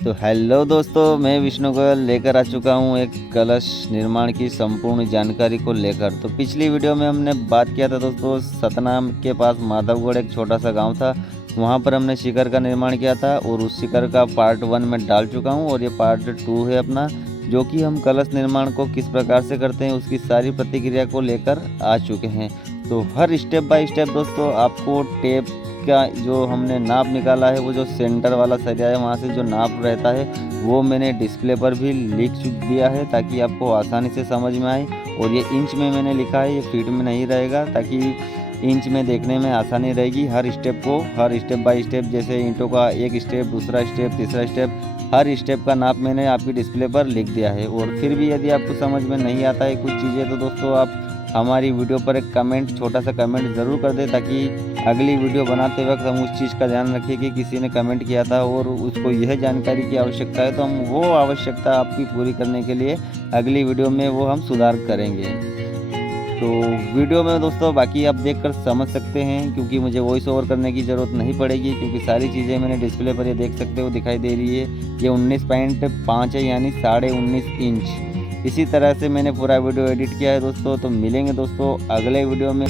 तो हेलो दोस्तों, मैं विष्णु गोयल लेकर आ चुका हूँ एक कलश निर्माण की संपूर्ण जानकारी को लेकर। तो पिछली वीडियो में हमने बात किया था दोस्तों, सतनाम के पास माधवगढ़ एक छोटा सा गांव था, वहाँ पर हमने शिखर का निर्माण किया था और उस शिखर का पार्ट 1 में डाल चुका हूँ और ये पार्ट 2 है अपना, जो कि हम कलश निर्माण को किस प्रकार से करते हैं उसकी सारी प्रतिक्रिया को लेकर आ चुके हैं। तो हर स्टेप बाय स्टेप दोस्तों आपको टेप का जो हमने नाप निकाला है, वो जो सेंटर वाला सरिया है वहाँ से जो नाप रहता है वो मैंने डिस्प्ले पर भी लिख दिया है ताकि आपको आसानी से समझ में आए। और ये इंच में मैंने लिखा है, ये फीट में नहीं रहेगा, ताकि इंच में देखने में आसानी रहेगी। हर स्टेप को, हर स्टेप बाय स्टेप, जैसे ईंटों का एक स्टेप, दूसरा स्टेप, तीसरा स्टेप, हर स्टेप का नाप मैंने आपकी डिस्प्ले पर लिख दिया है। और फिर भी यदि आपको समझ में नहीं आता है कुछ चीज़ें, तो दोस्तों आप हमारी वीडियो पर एक कमेंट, छोटा सा कमेंट ज़रूर कर दें, ताकि अगली वीडियो बनाते वक्त हम उस चीज़ का ध्यान रखें कि किसी ने कमेंट किया था और उसको यह जानकारी की आवश्यकता है, तो हम वो आवश्यकता आपकी पूरी करने के लिए अगली वीडियो में वो हम सुधार करेंगे। तो वीडियो में दोस्तों बाकी आप देखकर समझ सकते हैं, क्योंकि मुझे वॉइस ओवर करने की ज़रूरत नहीं पड़ेगी, क्योंकि सारी चीज़ें मैंने डिस्प्ले पर ये देख सकते हो दिखाई दे रही है। ये 19.5 है, यानी 19.5 इंच। इसी तरह से मैंने पूरा वीडियो एडिट किया है दोस्तों। तो मिलेंगे दोस्तों अगले वीडियो में।